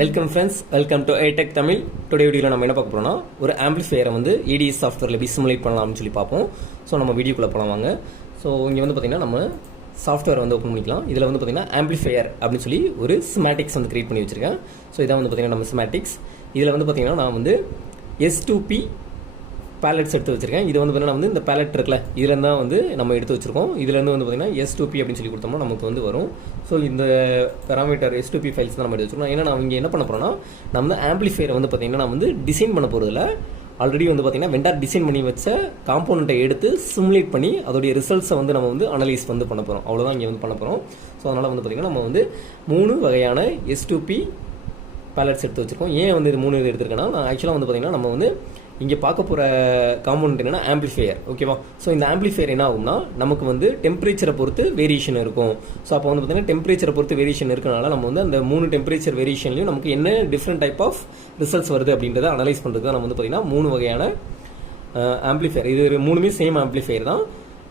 Welcome friends, welcome to ஏடெக் Tamil. Today வீடியோவில் நம்ம என்ன பார்க்க போகிறோம்னா, ஒரு ஆம்பிளிஃபையரை வந்து EDS சாஃப்ட்வேரில் எப்படி சிமுலேட் பண்ணலாம்னு சொல்லி பார்ப்போம். ஸோ நம்ம வீடியோக்குள்ளே போகலாம் வாங்க. ஸோ இங்கே வந்து பார்த்திங்கன்னா நம்ம சாஃப்ட்வேர் வந்து ஓப்பன் பண்ணிக்கலாம். இதில் வந்து பார்த்திங்கன்னா ஆம்பிளிஃபையர் அப்படின்னு சொல்லி ஒரு ஸ்மேட்டிக்ஸ் வந்து கிரியேட் பண்ணி வச்சுருக்கேன். ஸோ இதான் வந்து பார்த்திங்கன்னா நம்ம ஸ்மேட்டிக்ஸ். இதில் வந்து பார்த்திங்கன்னா நான் வந்து S2P பேலட்ஸ் எடுத்து வச்சிருக்கேன். இது வந்து பார்த்தீங்கன்னா வந்து இந்த பேலட் இருக்குல்ல, இதில் தான் வந்து நம்ம எடுத்து வச்சிருக்கோம். இதுலேருந்து வந்து பார்த்தீங்கன்னா S2P அப்படின்னு சொல்லி கொடுத்தோம்னா நமக்கு வந்து வரும். ஸோ இந்த பேராமீட்டர் S2P ஃபைல்ஸ் தான் நம்ம எடுத்து வச்சிருக்கோம். ஏன்னா நான் இங்கே என்ன பண்ண போகிறோன்னா, நம்ம வந்து ஆம்பிளிஃபையரை வந்து பார்த்தீங்கன்னா நான் வந்து டிசைன் பண்ண போகிறதில்ல. ஆல்ரெடி வந்து பார்த்தீங்கன்னா வெண்டார் டிசைன் பண்ணி வச்ச காம்போனண்ட்டை எடுத்து சிமுலேட் பண்ணி அதோடைய ரிசல்ட்ஸை வந்து நம்ம வந்து அனலைஸ் வந்து பண்ண போகிறோம். அவ்வளோதான் இங்கே வந்து பண்ண போகிறோம். ஸோ அதனால் வந்து பார்த்திங்கன்னா நம்ம வந்து 3 வகையான S2P பேலட்ஸ் எடுத்து வச்சுருக்கோம். ஏன் வந்து இது 3 இது எடுத்துருக்கேன்னா, நான் ஆக்சுவலாக வந்து பார்த்திங்கன்னா நம்ம வந்து இங்கே பார்க்க போகிற காம்பவுண்ட் என்னென்னா ஆம்பிளிஃபையர், ஓகேவா. ஸோ இந்த ஆம்பிளிஃபையர் என்ன ஆகும்னா, நமக்கு வந்து டெம்பரேச்சரை பொறுத்து வேரியேஷன் இருக்கும். ஸோ அப்போ வந்து பார்த்தீங்கன்னா டெம்பரேச்சரை பொறுத்து வேரியேஷன் இருக்கனால நம்ம வந்து அந்த 3 டெம்பரேச்சர் வேரியேஷன்லையும் நமக்கு என்ன டிஃப்ரெண்ட் டைப் ஆஃப் ரிசல்ட்ஸ் வருது அப்படின்றத அனலைஸ் பண்ணுறது தான் நம்ம வந்து பார்த்தீங்கன்னா 3 வகையான ஆம்பிளிஃபையர். இது 3மே சேம் ஆம்பிளிஃபையர் தான்.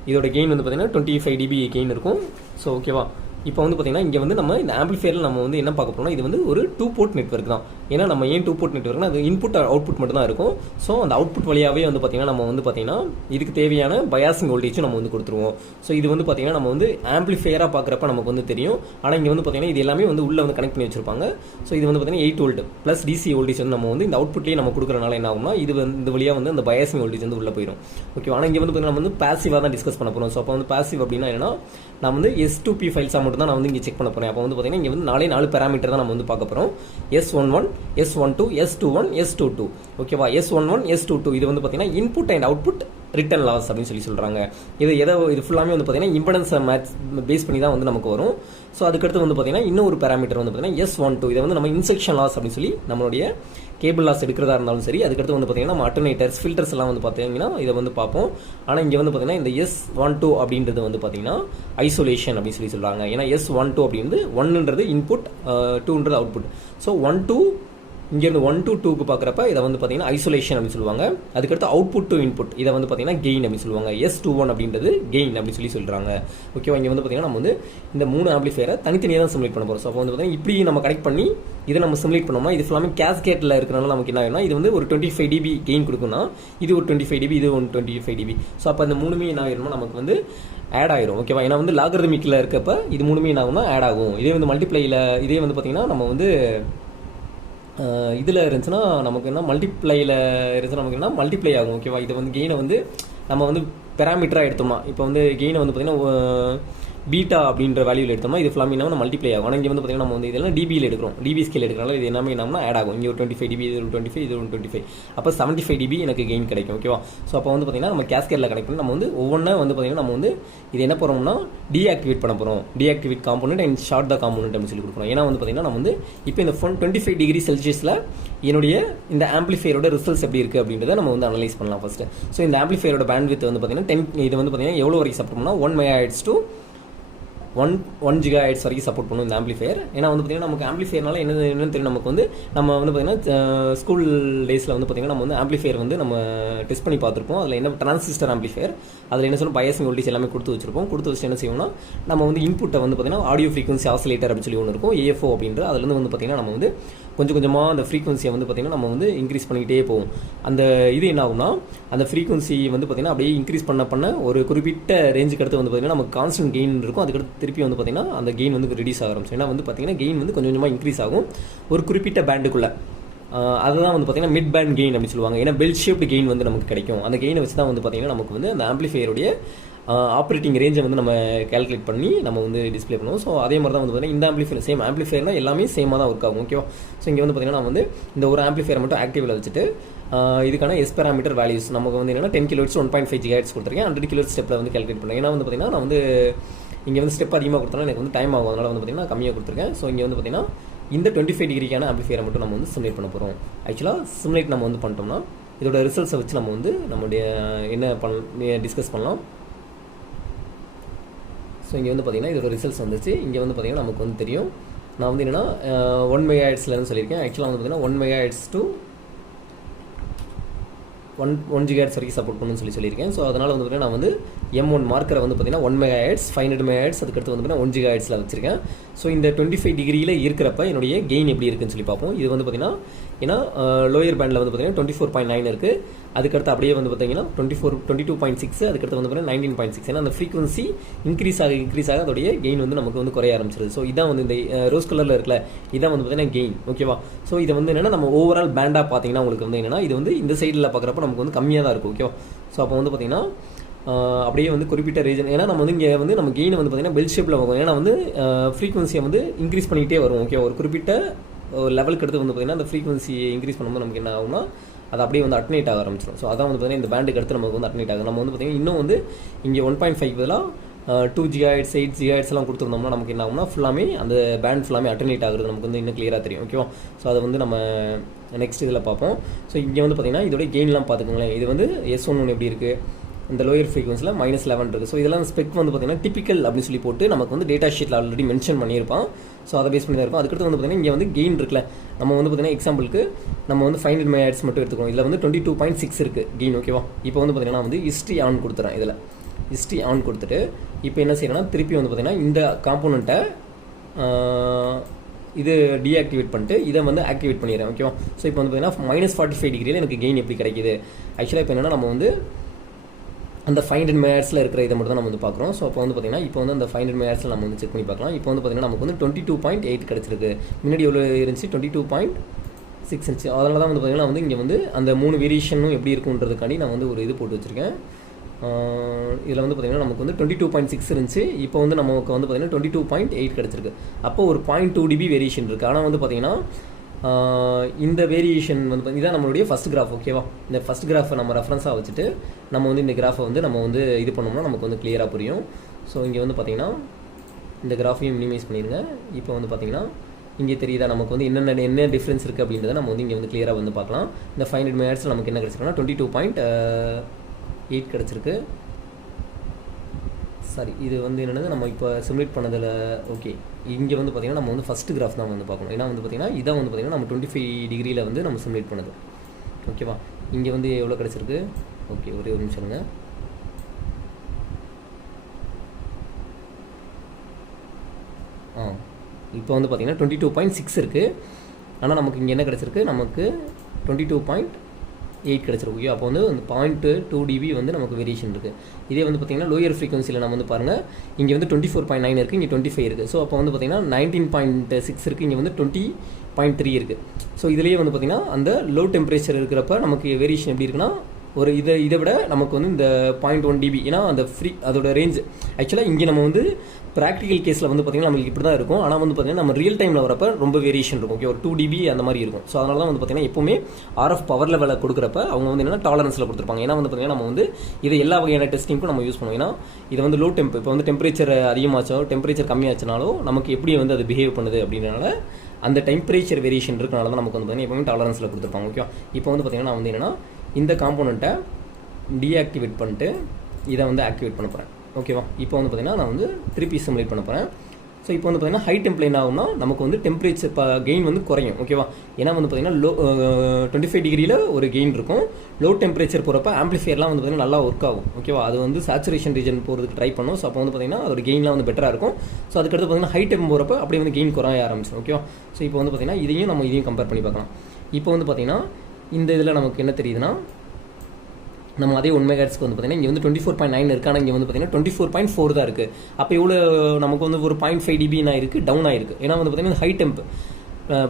இதோட கெயின் வந்து பார்த்தீங்கன்னா 25 dB கெயின் இருக்கும். ஸோ ஓகேவா. இப்போ வந்து பார்த்தீங்கன்னா இங்கே வந்து நம்ம இந்த ஆம்பிளிஃபையரில் நம்ம வந்து என்ன பார்க்க போகிறோம், இது வந்து ஒரு 2 போர்ட் நெட்வொர்க் தான். ஏன்னா நம்ம ஏன் 2 போர்ட் நெட்வொர்க்னா, அது இன்புட் அவுட்புட் மட்டும் தான் இருக்கும். ஸோ அந்த அவுட்புட் வழியாகவே வந்து பார்த்தீங்கன்னா நம்ம வந்து பார்த்தீங்கன்னா இதுக்கு தேவையான பயாசிங் வோல்டேஜும் நம்ம வந்து கொடுத்துருவோம். ஸோ இது வந்து பார்த்தீங்கன்னா நம்ம வந்து ஆம்பிளிஃபையராக பார்க்குறப்ப நமக்கு வந்து தெரியும். ஆனால் இங்கே வந்து பார்த்தீங்கன்னா இது எல்லாமே வந்து உள்ளே வந்து கனெக்ட் பண்ணி வச்சிருப்பாங்க. ஸோ இது வந்து பார்த்தீங்கன்னா 8 வோல்ட் ப்ளஸ் DC வோல்டேஜ் வந்து நம்ம வந்து இந்த அவுட்புட்லேயே நம்ம கொடுக்குறனால என்ன ஆகும்னா, இது வந்து இந்த வழியாக வந்து அந்த பயாசிங் வோல்டேஜ் வந்து உள்ளே போயிடும். ஓகே. ஆனால் இங்கே வந்து பார்த்தீங்கன்னா நம்ம வந்து பாசிவாக தான் டிஸ்கஸ் பண்ண போகிறோம். ஸோ அப்போ வந்து பாசிவ் அப்படின்னா என்னன்னா, நான் வந்து S2P ஃபைல்ஸாக மட்டும் தான் நான் வந்து இங்கே செக் பண்ண போகிறேன். அப்போ வந்து பார்த்தீங்கன்னா இங்கே வந்து 4 பேராமீட்டர் தான் நம்ம வந்து பார்க்க போகிறோம். S11, S12, S21, S22, ஓகேவா. S11, S22 இது வந்து பார்த்தீங்கன்னா input and output return loss அப்படின்னு சொல்லி சொல்கிறாங்க. இது ஃபுல்லாமே வந்து பார்த்தீங்கன்னா இம்படன்ஸை மேட்ச் பேஸ் பண்ணி தான் வந்து நமக்கு வரும். ஸோ அதுக்கடுத்து வந்து பார்த்தீங்கன்னா இன்னொரு பேராமீட்டர் வந்து பார்த்தீங்கன்னா S12 இதை வந்து நம்ம இன்செக்ஷன் லாஸ் அப்படின்னு சொல்லி நம்மளுடைய கேபிள் லாஸ் எடுக்கிறதா இருந்தாலும் சரி. அதுக்கடுத்து வந்து பார்த்தீங்கன்னா நம்ம அட்டர்னேட்டர்ஸ் ஃபில்டர்ஸ் எல்லாம் வந்து பார்த்தீங்கன்னா இதை வந்து பார்ப்போம். ஆனால் இங்கே வந்து பார்த்தீங்கன்னா இந்த S12 அப்படின்றது வந்து பார்த்தீங்கன்னா ஐசோலேஷன் அப்படின்னு சொல்லி சொல்கிறாங்க. ஏன்னா S12 அப்படின்றது 1ன்றது இன்புட், 2ன்றது அவுட்புட். ஸோ 1 to இங்கேருந்து 1 to 2க்கு பார்க்குறப்ப இதை வந்து பார்த்தீங்கன்னா ஐசோலேஷன் அப்படின்னு சொல்லுவாங்க. அதுக்கடுத்து அவுட்புட் டு இன்புட் இதை வந்து பார்த்தீங்கன்னா கெயின் அப்படின்னு சொல்லுவாங்க. S21 அப்படின்றது கெயின் அப்படின்னு சொல்லி சொல்கிறாங்க. ஓகேவா. இங்கே வந்து பார்த்தீங்கன்னா நம்ம வந்து இந்த 3 ஆம்பிளிஃபையரை தனித்தனியாக தான் சிமுலேட் பண்ண போகிறோம். ஸோ அப்போ வந்து பார்த்தீங்கன்னா இப்படி நம்ம கனெக்ட் பண்ணி இதை நம்ம சிமுலேட் பண்ணோம்னா, இது ஃபுல்லாமே கேஸ்கேட்டில் இருக்கிறனால நமக்கு என்ன ஆகும்னா, இது வந்து ஒரு 25 dB கெயின் கொடுக்கும்னா, இது ஒரு 25 dB, இது ஒரு 25 dB. ஸோ அப்போ இந்த 3மே என்ன ஆயிரும்னா நமக்கு வந்து ஆட் ஆயிரும். ஓகேவா. ஏன்னா வந்து லாகரிதமிக்கில் இருக்கப்ப இது 3மே என்ன ஆகும்னா ஆட் ஆகும். இதே வந்து மல்டிப்ளையில் இதே வந்து பார்த்தீங்கன்னா நம்ம வந்து இதில் இருந்துச்சுன்னா நமக்கு என்ன மல்டிப்ளையில் இருந்துச்சுன்னா நமக்கு என்ன மல்டிப்ளை ஆகும். ஓகேவா. இது வந்து கெயினை வந்து நம்ம வந்து பெராமீட்டராக எடுத்தோம்னா, இப்போ வந்து கெயினை வந்து பார்த்தீங்கன்னா பீட்டா அப்படின்ற வேல்யூவில் எடுத்தோம்னா இது ஃபுல்லாமே என்ன மல்டிப்ளை ஆகும். ஆனால் இங்கே வந்து பார்த்தீங்கன்னா நம்ம வந்து இதெல்லாம் டிபியில் எடுக்கிறோம். டிபி ஸ்கேல் எடுக்கிறனால இது எல்லாமே என்னன்னா ஆட் ஆகும். இங்கே ஒரு 25 dB, இது ஒரு 25, இது ஒரு 25. அப்போ 75 dB எனக்கு கெயின் கிடைக்கும். ஓகேவா. ஸோ அப்போ வந்து பார்த்தீங்கன்னா நம்ம கேஸ்கேட்டில் கனெக்ட் பண்ணி நம்ம வந்து ஒவ்வொன்றா வந்து பார்த்தீங்கன்னா நம்ம வந்து இது என்ன போகிறோம்னா டீஆக்டிவேட் பண்ண போகிறோம். Deactivate component and short the component அப்படின்னு சொல்லி கொடுக்குறோம். ஏன்னா வந்து பார்த்தீங்கன்னா நம்ம வந்து இப்போ இந்த 25 டிகிரி செல்சியஸில் என்னுடைய இந்த ஆம்பிளிஃபையரோட ரிசல்ட்ஸ் எப்படி இருக்குது அப்படின்றத நம்ம வந்து அனலைஸ் பண்ணலாம் ஃபஸ்ட்டு. ஸோ இந்த ஆம்பிளிஃபையரோட பேண்ட்வித் வந்து பார்த்தீங்கன்னா 10, இது வந்து பார்த்தீங்கன்னா எவ்வளோ வரைக்கும் சப்போர்ட் பண்ணால் 1 MHz to 1 GHz வரைக்கும் சப்போர்ட் பண்ணும் இந்த ஆம்பிளிஃபையர். ஏன்னா வந்து பார்த்தீங்கன்னா நமக்கு ஆம்பிளிஃபையர்னால என்னன்னு தெரியும். நமக்கு வந்து நம்ம வந்து பார்த்தீங்கன்னா ஸ்கூல் டேஸில் வந்து பார்த்தீங்கன்னா நம்ம வந்து ஆம்பிளிஃபையர் வந்து நம்ம டெஸ்ட் பண்ணி பார்த்துருப்போம். அதில் என்ன டிரான்சிஸ்டர் ஆம்பிளிஃபையர், அதில் என்ன சொல்லணும் பயாசிங் வோல்டேஜ் எல்லாமே கொடுத்து வச்சிருப்போம். கொடுத்து வச்சு என்ன செய்வோம்னா, நம்ம வந்து இன்புட்டை வந்து பார்த்தீங்கன்னா ஆடியோ ஃப்ரீக்வன்சி ஆசிலேட்டர் அப்படின்னு சொல்லி ஒன்று இருக்கும், AFO அப்படின்ற. அதுலேருந்து வந்து பார்த்தீங்கன்னா நம்ம வந்து கொஞ்சம் கொஞ்சமாக அந்த ஃப்ரீக்வன்சியை வந்து பார்த்தீங்கன்னா நம்ம வந்து இன்க்ரீஸ் பண்ணிக்கிட்டே போகும். அந்த இது என்ன ஆகும்னா, அந்த ஃப்ரீக்வன்சி வந்து பார்த்தீங்கன்னா அப்படியே இன்க்ரீஸ் பண்ண ஒரு குறிப்பிட்ட ரேஞ்சுக்கு அடுத்து வந்து பார்த்தீங்கன்னா நமக்கு கான்ஸ்டன்ட் கெயின் இருக்கும். அதுக்கடுத்து திருப்பி வந்து பார்த்தீங்கன்னா அந்த கெயின் வந்து ரெடியூஸ் ஆக ஆரம்பிச்சு. ஏன்னா வந்து பார்த்தீங்கன்னா கெயின் வந்து கொஞ்சம் கொஞ்சமாக இன்க்ரீஸ் ஆகும் ஒரு குறிப்பிட்ட பேண்டுக்குள்ளே. அதுதான் வந்து பார்த்தீங்கன்னா மிட் பேண்ட் கெயின் அப்படின்னு சொல்லுவாங்க. ஏன்னா பெல் ஷேப்டு கெயின் வந்து நமக்கு கிடைக்கும். அந்த கெயினை வச்சு தான் வந்து பார்த்தீங்கன்னா நமக்கு வந்து அந்த ஆம்பிளிஃபையருடைய ஆப்ரேட்டிங் ரேஞ்சை வந்து நம்ம கேல்குலேட் பண்ணி நம்ம வந்து டிஸ்பிளே பண்ணுவோம். ஸோ அதே மாதிரி தான் வந்து பார்த்தீங்கன்னா இந்த ஆம்பிளிஃபையர் சேம் ஆம்பிளிஃபையர்னா எல்லாமே சேமாக தான் ஒர்க் ஆகும். ஓகேவா. ஸோ இங்கே வந்து பார்த்தீங்கன்னா நான் வந்து இந்த ஒரு ஆம்பிளிஃபையர் மட்டும் ஆக்டிவில் வச்சுட்டு இதுக்கான எஸ் பேராமீட்டர் வேல்யூஸ் நமக்கு வந்து என்னன்னா 10 kHz 1.5 GHz கொடுத்துருக்கேன். 100 kHz ஸ்டெப்பில் வந்து கேல்குலேட் பண்ணுறேன். ஏன்னா வந்து பார்த்தீங்கன்னா நான் வந்து இங்கே வந்து ஸ்டெப் அதிகமாக கொடுத்தா எனக்கு வந்து டைம் ஆகும். அதனால் வந்து பார்த்தீங்கன்னா கம்மியாக கொடுத்துருக்கேன். ஸோ இங்கே வந்து பார்த்தீங்கன்னா இந்த 25 டிகிரிக்கான ஆம்பிளிஃபையரை மட்டும் நம்ம வந்து சிமுலேட் பண்ண போகிறோம். ஆக்சுவலாக சிமுலேட் நம்ம வந்து பண்ணிட்டோம்னா இதோட ரிசல்ட்ஸை வச்சு நம்ம வந்து நம்மளுடைய என்ன டிஸ்கஸ் பண்ணலாம். ஸோ இங்கே வந்து பார்த்தீங்கன்னா இதோட ரிசல்ட்ஸ் வந்துச்சு. இங்கே வந்து பார்த்தீங்கன்னா நமக்கு வந்து தெரியும். நான் வந்து என்னென்னா 1 MHzலேருந்து சொல்லியிருக்கேன். ஆக்சுவலாக வந்து பார்த்தீங்கன்னா 1 MHz to 1 GHz வரைக்கும் சப்போர்ட் பண்ணணும்னு சொல்லியிருக்கேன். ஸோ அதனால் வந்து பார்த்தீங்கன்னா நான் வந்து M1 மார்க்கரை வந்து பார்த்தீங்கன்னா 1 MHz 500 MHz அதுக்கடுத்து வந்து பார்த்தீங்கன்னா 1 GHzல வச்சிருக்கேன். ஸோ இந்த 25 டிகிரியில் இருக்கிறப்ப என்னுடைய கெயின் எப்படி இருக்குன்னு சொல்லி பார்ப்போம். இது வந்து பார்த்தீங்கன்னா ஏன்னா லோயர் பேண்டில் வந்து பார்த்தீங்கன்னா 24.9 இருக்குது. அதுக்கடுத்து அப்படியே வந்து பார்த்தீங்கன்னா 22.6 அதுக்கடுத்து வந்து பார்த்தீங்கன்னா 19.6. ஏன்னா அந்த ஃப்ரீக்வன்சி இன்க்ரீஸ் ஆக அதோடைய கெயின் வந்து நமக்கு வந்து குறைய ஆரம்பிச்சிருது. ஸோ இதான் வந்து இந்த ரோஸ் கலரில் இருக்கல இதான் வந்து பார்த்தீங்கன்னா கெயின். ஓகேவா? ஸோ இதை வந்து என்னென்னா நம்ம ஓவரால் பேண்டாக பார்த்தீங்கன்னா உங்களுக்கு வந்து என்னென்னா இது வந்து இந்த சைடில் பார்க்குறப்ப நமக்கு வந்து கம்மியாக தான் இருக்கும். ஓகேவா? ஸோ அப்போ வந்து பார்த்தீங்கன்னா அப்படியே வந்து குறிப்பிட்ட ரீஜன் ஏன்னா நம்ம வந்து இங்கே வந்து நம்ம கெயினை வந்து பார்த்தீங்கன்னா பெல் ஷேப்பில் பார்க்கும். ஏன்னா வந்து ஃப்ரீக்வன்சியை வந்து இன்க்ரீஸ் பண்ணிகிட்டே வரும். ஓகே, ஒரு குறிப்பிட்ட ஒரு லெவலுக்கு எடுத்து வந்து பார்த்தீங்கன்னா அந்த ஃப்ரீக்வன்சியை இன்க்ரீஸ் பண்ணும்போது நமக்கு என்ன ஆகும்னா அது அப்படியே வந்து அட்னேட் ஆக ஆரம்பிச்சிடும். ஸோ அதான் வந்து பார்த்தீங்கன்னா இந்த பேண்டுக்கு அடுத்து நமக்கு வந்து அட்னேட் ஆகும். நம்ம வந்து பார்த்தீங்கன்னா இன்னும் வந்து இங்கே 1.5 பதிலாக 2 GHz 8 GHz எல்லாம் கொடுத்துருந்தோம்னா நமக்கு என்ன ஆகும்னா ஃபுல்லாமே அந்த பேண்ட் ஃபுல்லாமே அட்டர்னேட் ஆகுறது நமக்கு வந்து இன்னும் கிளியராக தெரியும். ஓகேவா? ஸோ அதை வந்து நம்ம நெக்ஸ்ட் இதில் பார்ப்போம். ஸோ இங்கே வந்து பார்த்தீங்கன்னா இதோட கெயின்லாம் பார்த்துக்கோங்களேன். இது வந்து S1 எப்படி இருக்குது, இந்த லோயர் ஃப்ரீக்வன்சியில் -11 இருக்குது. ஸோ இதெல்லாம் ஸ்பெக் வந்து பார்த்தீங்கன்னா டிப்பிக்கல் அப்படின்னு சொல்லி போட்டு நமக்கு வந்து டேட்டா ஷீட்டில் ஆல்ரெடி மென்ஷன் பண்ணியிருப்பான். ஸோ அதை பேஸ் பண்ணி தான் இருக்கும். அதுக்கடுத்து வந்து பார்த்தீங்கன்னா இங்கே வந்து கெயின் இருக்குல்ல, நம்ம வந்து பார்த்தீங்கன்னா எக்ஸாம்பிளுக்கு நம்ம வந்து 500 MHz மட்டும் எடுத்துக்கணும். இதில் வந்து 22.6 இருக்குது கெயின். ஓகேவா? இப்போ வந்து பார்த்தீங்கன்னா வந்து ஹிஸ்ட்ரி ஆன் கொடுத்துறேன். இதில் ஹிஸ்ட்ரி ஆன் கொடுத்துட்டு இப்போ என்ன செய்யணும்னா திருப்பி வந்து பார்த்தீங்கன்னா இந்த காம்போனண்ட்டை இது டீஆக்டிவேட் பண்ணிட்டு இதை வந்து ஆக்டிவேட் பண்ணிடுறேன். ஓகேவா? ஸோ இப்போ வந்து பார்த்தீங்கன்னா -45 டிகிரியில் எனக்கு கெயின் எப்படி கிடைக்குது. ஆக்சுவலாக இப்போ என்னென்னா நம்ம வந்து அந்த 500 MHzல இருக்கிற இதை மட்டும் தான் நம்ம வந்து பார்க்குறோம். ஸோ அப்போ வந்து பார்த்தீங்கன்னா இப்போ வந்து அந்த 500 MHzல நம்ம வந்து செக் பண்ணி பார்க்கலாம். இப்போ வந்து பார்த்தீங்கன்னா நமக்கு வந்து 22.8 கிடச்சிருக்கு. முன்னாடி எவ்வளோ இருந்துச்சு, 22.6 இருந்துச்சு. அதனால தான் வந்து பார்த்தீங்கன்னா வந்து இங்கே வந்து அந்த 3 வேரியேஷனும் எப்படி இருக்குன்றதுக்காண்டி நான் வந்து ஒரு இது போட்டு வச்சுருக்கேன். இதில் வந்து பார்த்தீங்கன்னா நமக்கு வந்து 22.6 இருந்துச்சு. இப்போ வந்து நமக்கு வந்து பார்த்தீங்கன்னா 22.8 கிடச்சிருக்கு. அப்போ ஒரு 0.2 dB வேரியேஷன் இருக்குது. ஆனால் வந்து பார்த்தீங்கன்னா இந்த வேரியேஷன் வந்து இதான் நம்மளுடைய ஃபஸ்ட் கிராஃப். ஓகேவா? இந்த ஃபஸ்ட் கிராஃபை நம்ம ரெஃபரன்ஸாக வச்சுட்டு நம்ம வந்து இந்த கிராஃபை வந்து நம்ம வந்து இது பண்ணோம்னா நமக்கு வந்து கிளியராக புரியும். ஸோ இங்கே வந்து பார்த்தீங்கன்னா இந்த கிராஃபையும் மினிமைஸ் பண்ணிடுங்க. இப்போ வந்து பார்த்தீங்கன்னா இங்கே தெரியுதா நமக்கு வந்து என்ன டிஃப்ரென்ஸ் இருக்குது அப்படின்றத நம்ம வந்து இங்கே வந்து கிளியராக வந்து பார்க்கலாம். இந்த 500 MHz நமக்கு என்ன கிடச்சிருக்குன்னா 22.8 கிடச்சிருக்கு. சாரி, இது வந்து என்னென்னது நம்ம இப்போ சிமுலேட் பண்ணதில். ஓகே, இங்கே வந்து பார்த்திங்கன்னா நம்ம வந்து ஃபஸ்ட்டு கிராஃப் தான் வந்து பார்க்கணும். ஏன்னா வந்து பார்த்திங்கன்னா இதான் வந்து பார்த்திங்கன்னா நம்ம 25 டிகிரியில் வந்து நம்ம சிமுலேட் பண்ணது. ஓகேவா? இங்கே வந்து எவ்வளோ கிடச்சிருக்கு. ஓகே, ஒரே ஒரு நிமிஷம் இருங்க. இப்போ வந்து பார்த்திங்கன்னா 22.6 இருக்குது. ஆனால் நமக்கு இங்கே என்ன கிடச்சிருக்கு, நமக்கு 22.8 கிடச்சிருக்கு. ஓகே, அப்போ வந்து 0.2 dB வந்து நமக்கு வேரியேஷன் இருக்குது. இதே வந்து பார்த்திங்கன்னா லோயர் ஃப்ரீக்வன்சியில் நம்ம வந்து பாருங்கள், இங்கே வந்து 24.9 இருக்குது, இங்கே 25 இருக்குது. ஸோ அப்போ வந்து பார்த்திங்கன்னா 19.6 இருக்குது, இங்கே வந்து 20.3 இருக்குது. ஸோ இதுலேயே வந்து பார்த்திங்கன்னா அந்த லோ டெம்பரேச்சர் இருக்கிறப்ப நமக்கு வேரியேஷன் எப்படி இருக்குன்னா ஒரு இதை விட நமக்கு வந்து இந்த 0.1 dB. ஏன்னா அந்த அதோட ரேஞ்ச் ஆக்சுவலாக இங்கே நம்ம வந்து ப்ராக்டிக்கல் கேஸில் வந்து பார்த்திங்கன்னா நம்மளுக்கு இப்படி தான் இருக்கும். ஆனால் வந்து பார்த்திங்கன்னா நம்ம ரியல் டைமில் வரப்போ ரொம்ப வேரியேஷன் இருக்கும். ஓகே, ஒரு 2 dB அந்த மாதிரி இருக்கும். ஸோ அதனால தான் வந்து பார்த்திங்கன்னா எப்போவுமே RF பவர் லெவலில் கொடுக்குறப்ப அவங்க வந்து என்னென்னா டாலரன்ஸில் கொடுத்துருப்பாங்க. ஏன்னா வந்து பார்த்திங்கன்னா நம்ம வந்து இதை எல்லா வகையான டெஸ்டிங்க்கும் நம்ம யூஸ் பண்ணுவோம். ஏன்னா இது வந்து லோ இப்போ வந்து டெம்பரேச்சர் அதிகமாச்சோ டெம்பரேச்சர் கம்மியாச்சுனாலோ நமக்கு எப்படி வந்து அது பிஹேவ் பண்ணுது அப்படின்றனால அந்த டெம்பரேச்சர் வேரியேஷன் இருக்கனால தான் நமக்கு வந்து பார்த்திங்கன்னா எப்போவுமே டாலரன்ஸில் கொடுத்துருப்பாங்க. ஓகே, இப்போ வந்து பார்த்திங்கன்னா நான் வந்து என்னென்னா இந்த காம்போனண்ட்டை டீஆக்டிவேட் பண்ணிட்டு இதை வந்து ஆக்டிவேட் பண்ண போகிறேன். ஓகேவா? இப்போ வந்து பார்த்திங்கன்னா நான் வந்து திருப்பி சிமுலேட் பண்ண போகிறேன். ஸோ இப்போ வந்து பார்த்திங்கன்னா ஹை டெம்ப்ல என்ன ஆகும்னா நமக்கு வந்து டெம்பரேச்சர் கெயின் வந்து குறையும். ஓகேவா? ஏன்னா வந்து பார்த்திங்கன்னா 25 டிகிரியில் ஒரு கெயின் இருக்கும். லோ டெம்பரேச்சர் போகிறப்ப ஆம்பிளிஃபையர்லாம் வந்து பார்த்திங்கன்னா நல்லா ஒர்க் ஆகும். ஓகேவா? அது வந்து சேச்சுரேஷன் ரீஜன் போகிறதுக்கு ட்ரை பண்ணும். ஸோ அப்போ வந்து பார்த்திங்கன்னா அதோட கெயின்லாம் வந்து பெட்டராக இருக்கும். ஸோ அதுக்கடுத்து பார்த்திங்கன்னா ஹை டெம்ப் போகிறப்ப அப்படியே வந்து கெயின் குறைய ஆரம்பிச்சிடும். ஓகேவா? ஸோ இப்போ வந்து பார்த்திங்கன்னா இதையும் கம்பேர் பண்ணி பார்க்கலாம். இப்போ வந்து பார்த்திங்கன்னா இந்த இதில் நமக்கு என்ன தெரியுதுன்னா நம்ம அதே 1 MHz வந்து பார்த்திங்கன்னா இங்கே வந்து 24.9 இருக்குது. ஆனால் இங்கே வந்து பார்த்திங்கன்னா 24.4 தான் இருக்குது. அப்போ இவ்வளோ நமக்கு வந்து ஒரு 0.5 dB இருக்குது, டவுன் ஆகிருக்கு. ஏன்னா வந்து பார்த்திங்கன்னா ஹை டெம்ப்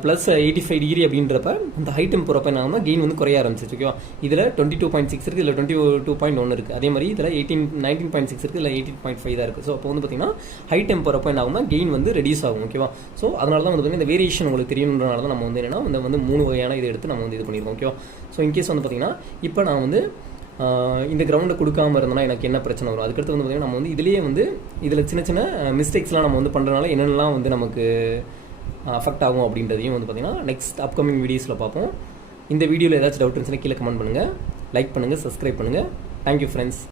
ப்ளஸ் 85 டிகிரி அப்படின்றப்ப இந்த ஹை டெம்ப் போகிறப்ப என்ன ஆகும்னா கெயின் வந்து குறைய ஆரம்பிச்சிச்சு. ஓகேவா? இதில் 22.6 இருக்குது, இதில் 22.1 இருக்குது. அதே மாதிரி இதில் 19.6 இருக்குது, இல்லை 18.5 தான் இருக்குது. ஸோ அப்போ வந்து பார்த்திங்கன்னா ஹை டெம்ப் போகிறப்ப என்ன ஆகும்னா கெயின் வந்து ரெடியூஸ் ஆகும். ஓகேவா? ஸோ அதனால தான் வந்து பார்த்திங்கன்னா இந்த வேரியேஷன் உங்களுக்கு தெரியணுன்றனால தான் நம்ம வந்து என்னென்னா இந்த வந்து 3 வகையான இதை எடுத்து நம்ம வந்து இது பண்ணியிருக்கோம். ஓகேவா? ஸோ இன்கேஸ் வந்து பார்த்திங்கன்னா இப்போ நான் வந்து இந்த கிரவுண்டை கொடுக்காமல் இருந்தோன்னா எனக்கு என்ன பிரச்சனை வரும். அதுக்கடுத்து வந்து பார்த்திங்கன்னா நம்ம வந்து இதுலேயே வந்து இதில் சின்ன சின்ன மிஸ்டேக்ஸ்லாம் நம்ம வந்து பண்ணுறதுனால என்னென்னலாம் வந்து நமக்கு அஃபெக்ட் ஆகும் அப்படின்றதையும் வந்து பார்த்திங்கன்னா நெக்ஸ்ட் அப்கமிங் வீடியோஸில் பார்ப்போம். இந்த வீடியோவில் ஏதாச்சும் டவுட் இருந்துச்சுன்னா கீழே கமெண்ட் பண்ணுங்கள், லைக் பண்ணுங்கள், சப்ஸ்கிரைப் பண்ணுங்கள். Thank you friends.